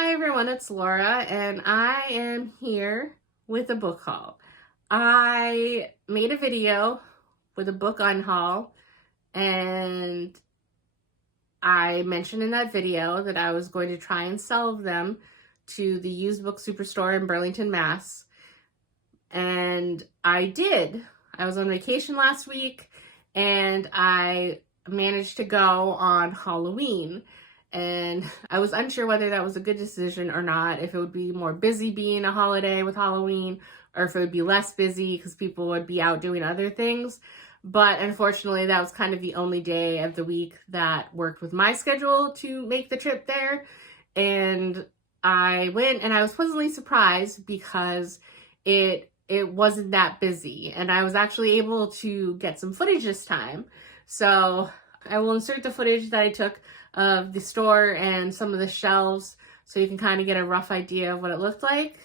Hi everyone, it's Laura and I am here with a book haul. I made a video with a book unhaul and I mentioned in that video that I was going to try and sell them to the Used Book Superstore in Burlington, Mass. And I did. I was on vacation last week and I managed to go on Halloween. And I was unsure whether that was a good decision or not, if it would be more busy being a holiday with Halloween, or if it would be less busy because people would be out doing other things. But unfortunately, that was kind of the only day of the week that worked with my schedule to make the trip there. And I went and I was pleasantly surprised because it wasn't that busy. And I was actually able to get some footage this time. So I will insert the footage that I took of the store and some of the shelves so you can kind of get a rough idea of what it looked like.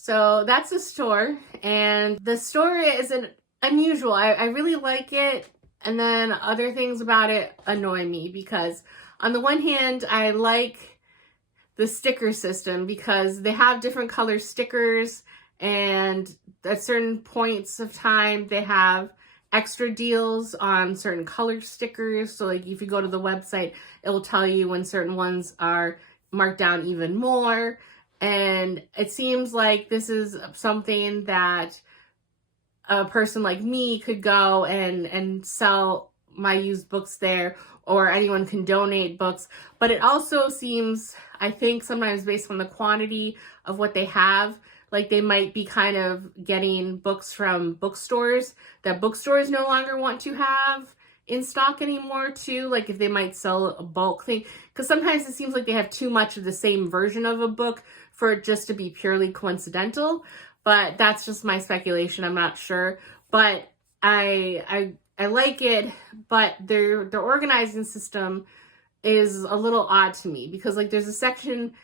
So that's the store, and the store isn't unusual. I really like it, and then other things about it annoy me because on the one hand, I like the sticker system because they have different color stickers, and at certain points of time, they have extra deals on certain color stickers. So like if you go to the website, it will tell you when certain ones are marked down even more. And it seems like this is something that a person like me could go and sell my used books there, or anyone can donate books. But it also seems, I think sometimes based on the quantity of what they have, like they might be kind of getting books from bookstores that bookstores no longer want to have in stock anymore too, like if they might sell a bulk thing, because sometimes it seems like they have too much of the same version of a book for it just to be purely coincidental. But that's just my speculation, I'm not sure. But I like it, but their organizing system is a little odd to me because like there's a section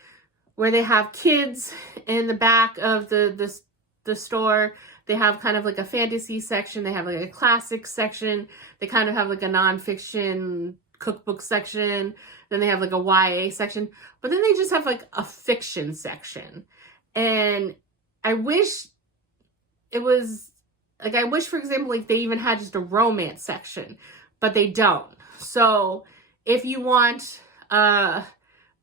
where they have kids in the back of the store. They have kind of like a fantasy section. They have like a classic section. They kind of have like a nonfiction cookbook section. Then they have like a YA section. But then they just have like a fiction section. And I wish it was, like I wish, for example, like they even had just a romance section. But they don't. So if you want like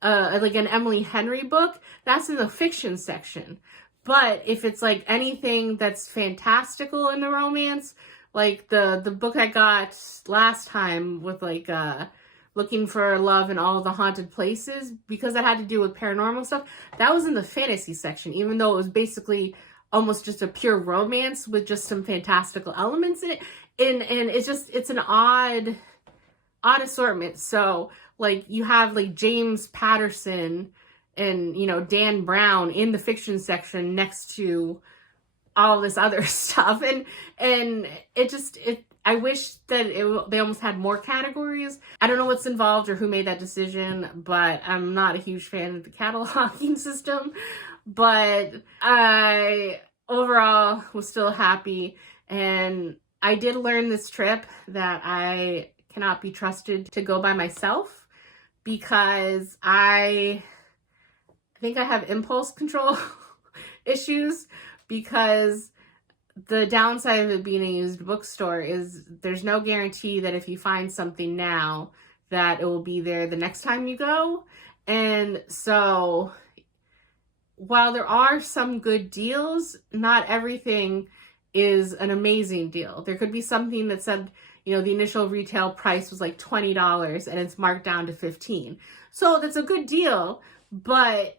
an Emily Henry book, that's in the fiction section. But if it's like anything that's fantastical in the romance, like the book I got last time with like Looking for Love in All the Haunted Places, because that had to do with paranormal stuff, that was in the fantasy section, even though it was basically almost just a pure romance with just some fantastical elements in it. And it's an odd assortment. So like you have like James Patterson and, you know, Dan Brown in the fiction section next to all this other stuff. And I wish that they almost had more categories. I don't know what's involved or who made that decision, but I'm not a huge fan of the cataloging system. But I overall was still happy. And I did learn this trip that I cannot be trusted to go by myself, because I think I have impulse control issues, because the downside of it being a used bookstore is there's no guarantee that if you find something now that it will be there the next time you go. And so while there are some good deals, not everything is an amazing deal. There could be something that said, you know, the initial retail price was like $20 and it's marked down to $15. So that's a good deal, but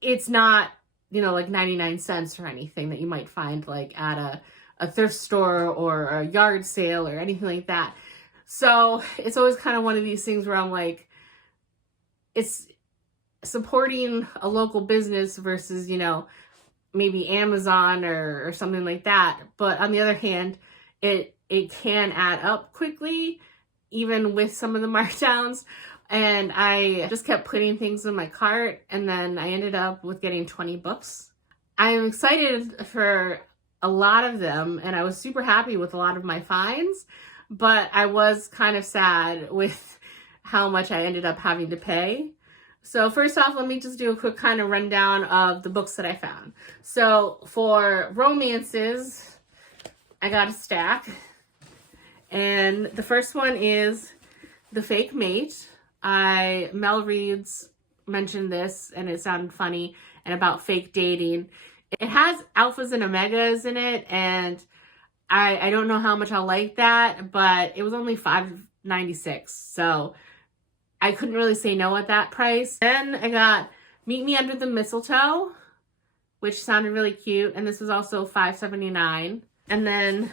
it's not, you know, like 99 cents or anything that you might find like at a thrift store or a yard sale or anything like that. So it's always kind of one of these things where I'm like, it's supporting a local business versus, you know, maybe Amazon or something like that. But on the other hand, it can add up quickly, even with some of the markdowns. And I just kept putting things in my cart, and then I ended up with getting 20 books. I'm excited for a lot of them, and I was super happy with a lot of my finds, but I was kind of sad with how much I ended up having to pay. So first off, let me just do a quick kind of rundown of the books that I found. So for romances, I got a stack. And the first one is The Fake Mate. Mel Reed's mentioned this and it sounded funny, and about fake dating. It has alphas and omegas in it, and I don't know how much I'll like that, but it was only $5.96, so I couldn't really say no at that price. Then I got Meet Me Under the Mistletoe, which sounded really cute, and this was also $5.79. And then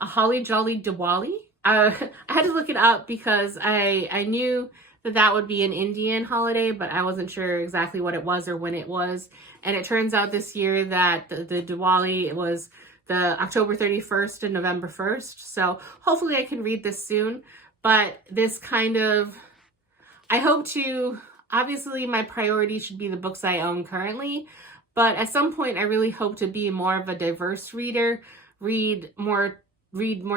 A Holly Jolly Diwali. I had to look it up because I knew that would be an Indian holiday, but I wasn't sure exactly what it was or when it was. And it turns out this year that the Diwali was the October 31st and November 1st. So hopefully I can read this soon. But this kind of, I hope to, obviously my priority should be the books I own currently. But at some point I really hope to be more of a diverse reader, read more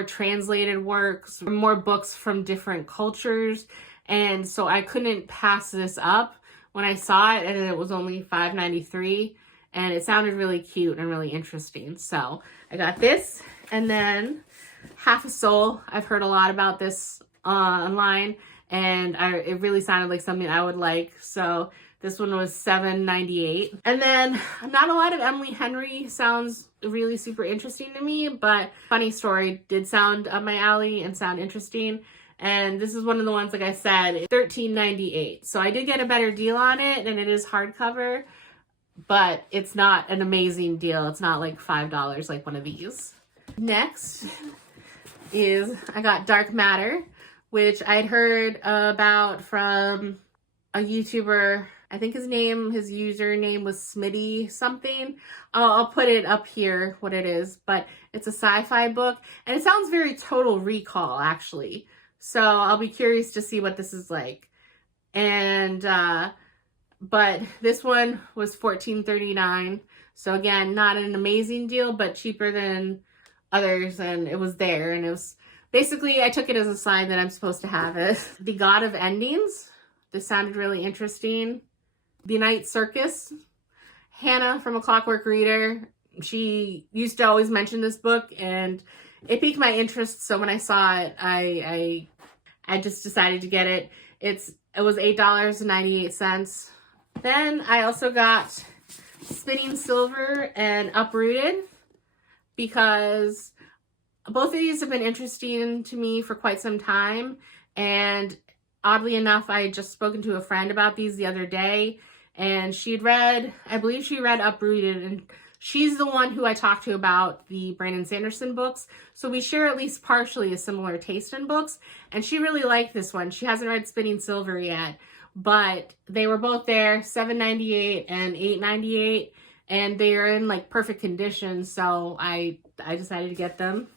translated works, more books from different cultures. And so I couldn't pass this up when I saw it, and it was only $5.93, and it sounded really cute and really interesting. So I got this, and then Half a Soul. I've heard a lot about this online, and it really sounded like something I would like. So this one was $7.98. And then not a lot of Emily Henry sounds really super interesting to me, but Funny Story did sound up my alley and sound interesting. And this is one of the ones, like I said, $13.98. So I did get a better deal on it, and it is hardcover, but it's not an amazing deal. It's not like $5 like one of these. Next is I got Dark Matter, which I'd heard about from a YouTuber. I think his username was Smitty something. I'll put it up here, what it is, but it's a sci-fi book, and it sounds very Total Recall, actually. So I'll be curious to see what this is like. And, but this one was $14.39. So again, not an amazing deal, but cheaper than others, and it was there, and it was, basically, I took it as a sign that I'm supposed to have it. The God of Endings. This sounded really interesting. The Night Circus. Hannah from A Clockwork Reader. She used to always mention this book, and it piqued my interest. So when I saw it, I just decided to get it. It was $8.98. Then I also got Spinning Silver and Uprooted, because both of these have been interesting to me for quite some time. And oddly enough, I had just spoken to a friend about these the other day, and she'd read, I believe she read Uprooted and She's the one who I talked to about the Brandon Sanderson books. So we share at least partially a similar taste in books. And she really liked this one. She hasn't read Spinning Silver yet, but they were both there, $7.98 and $8.98. And they are in like perfect condition. So I decided to get them.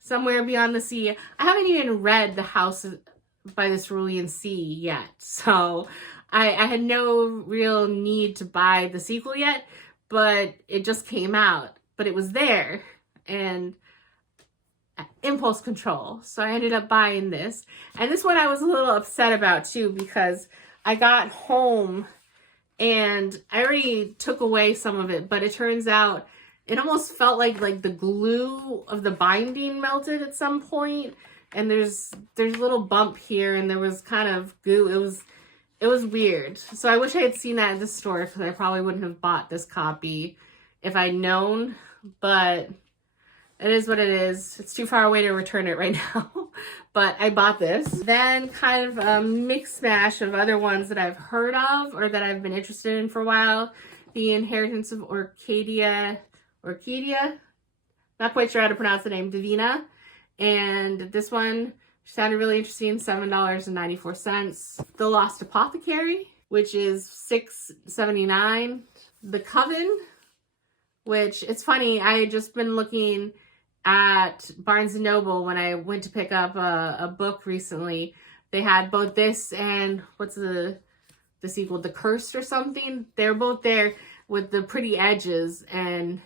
Somewhere Beyond the Sea. I haven't even read The House by the Cerulean Sea yet. So I had no real need to buy the sequel yet, but it just came out. But it was there, and impulse control. So I ended up buying this. And this one I was a little upset about too, because I got home and I already took away some of it, but it turns out it almost felt like the glue of the binding melted at some point. And there's a little bump here, and there was kind of goo. It was weird. So I wish I had seen that in the store, because I probably wouldn't have bought this copy if I'd known. But it is what it is. It's too far away to return it right now. But I bought this. Then kind of a mix mash of other ones that I've heard of or that I've been interested in for a while. The Inheritance of Orchidia. Not quite sure how to pronounce the name. Divina. And this one sounded really interesting, $7.94. The Lost Apothecary, which is $6.79. The Coven, which, it's funny, I had just been looking at Barnes & Noble when I went to pick up a book recently. They had both this and, what's the sequel, The Cursed or something? They're both there with the pretty edges, and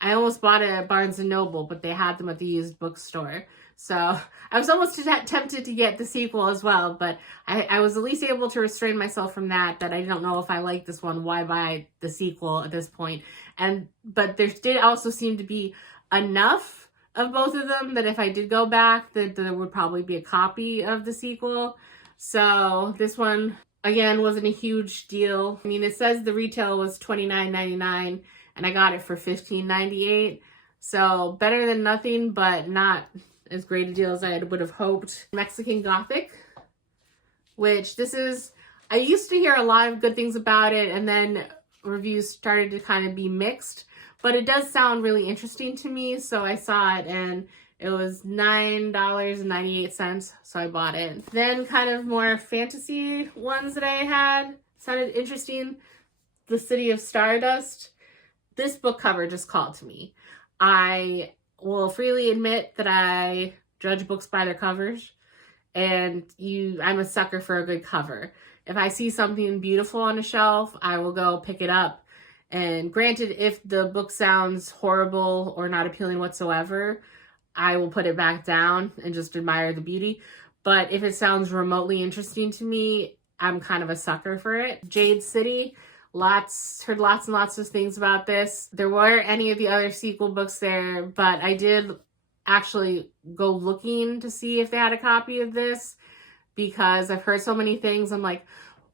I almost bought it at Barnes & Noble, but they had them at the Used Bookstore. So I was almost tempted to get the sequel as well, but I was at least able to restrain myself from that I don't know if I like this one. Why buy the sequel at this point? But there did also seem to be enough of both of them that if I did go back, that there would probably be a copy of the sequel. So this one, again, wasn't a huge deal. I mean, it says the retail was $29.99. And I got it for $15.98. So better than nothing, but not as great a deal as I would have hoped. Mexican Gothic, which I used to hear a lot of good things about it, and then reviews started to kind of be mixed. But it does sound really interesting to me, so I saw it, and it was $9.98, so I bought it. Then kind of more fantasy ones that I had sounded interesting. The City of Stardust. This book cover just called to me. I will freely admit that I judge books by their covers, and I'm a sucker for a good cover. If I see something beautiful on a shelf, I will go pick it up. And granted, if the book sounds horrible or not appealing whatsoever, I will put it back down and just admire the beauty. But if it sounds remotely interesting to me, I'm kind of a sucker for it. Jade City. Heard lots and lots of things about this. There weren't any of the other sequel books there, but I did actually go looking to see if they had a copy of this, because I've heard so many things. I'm like,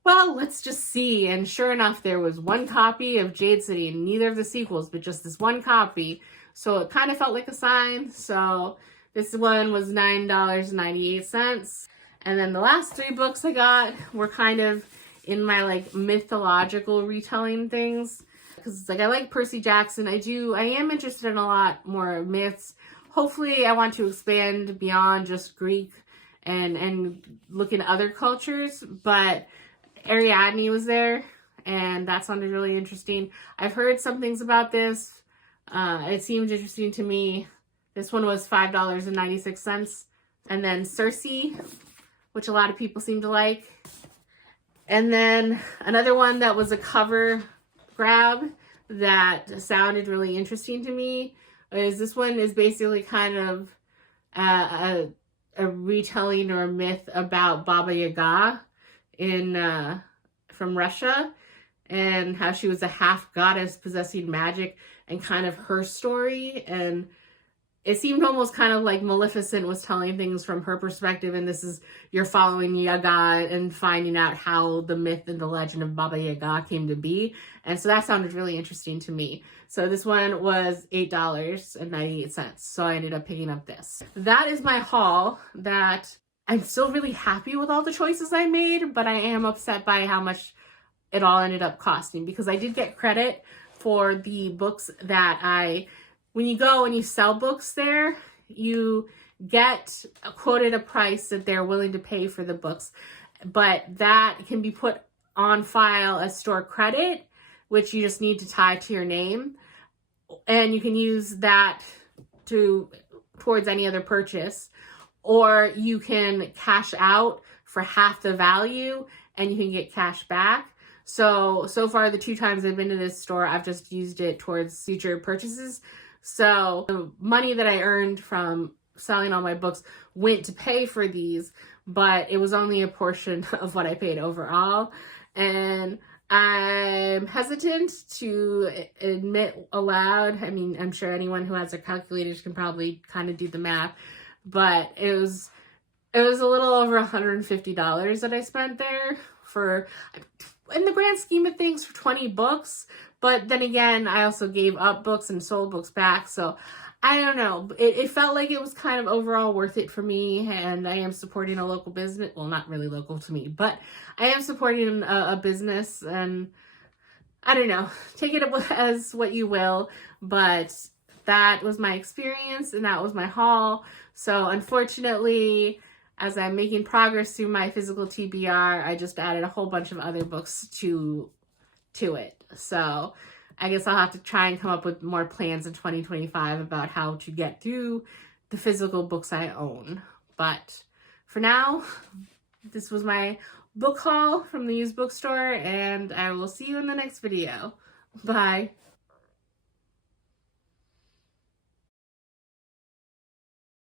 well, let's just see. And sure enough, there was one copy of Jade City, and neither of the sequels, but just this one copy. So it kind of felt like a sign. So this one was $9.98. And then the last three books I got were kind of in my mythological retelling things, because I like Percy Jackson. I am interested in a lot more myths. Hopefully I want to expand beyond just Greek and look into other cultures, but Ariadne was there, and that sounded really interesting. I've heard some things about this. It seemed interesting to me. This one was $5.96. And then Circe, which a lot of people seem to like. And then another one that was a cover grab that sounded really interesting to me is this one is basically kind of a retelling or a myth about Baba Yaga from Russia, and how she was a half goddess possessing magic, and kind of her story. And it seemed almost kind of like Maleficent was telling things from her perspective, and you're following Yaga and finding out how the myth and the legend of Baba Yaga came to be. And so that sounded really interesting to me. So this one was $8.98. So I ended up picking up this. That is my haul. That I'm still really happy with all the choices I made, but I am upset by how much it all ended up costing, because I did get credit for the books that when you go and you sell books there, you get quoted a price that they're willing to pay for the books, but that can be put on file as store credit, which you just need to tie to your name, and you can use that towards any other purchase, or you can cash out for half the value and you can get cash back. So far, the 2 times I've been to this store, I've just used it towards future purchases. So the money that I earned from selling all my books went to pay for these, but it was only a portion of what I paid overall. And I'm hesitant to admit aloud. I mean, I'm sure anyone who has their calculators can probably kind of do the math, but it was a little over $150 that I spent there for, in the grand scheme of things, for 20 books. But then again, I also gave up books and sold books back. So I don't know. It felt like it was kind of overall worth it for me. And I am supporting a local business. Well, not really local to me, but I am supporting a business. And I don't know. Take it as what you will. But that was my experience and that was my haul. So unfortunately, as I'm making progress through my physical TBR, I just added a whole bunch of other books to it. So I guess I'll have to try and come up with more plans in 2025 about how to get through the physical books I own. But for now, this was my book haul from the Used Bookstore, and I will see you in the next video. Bye.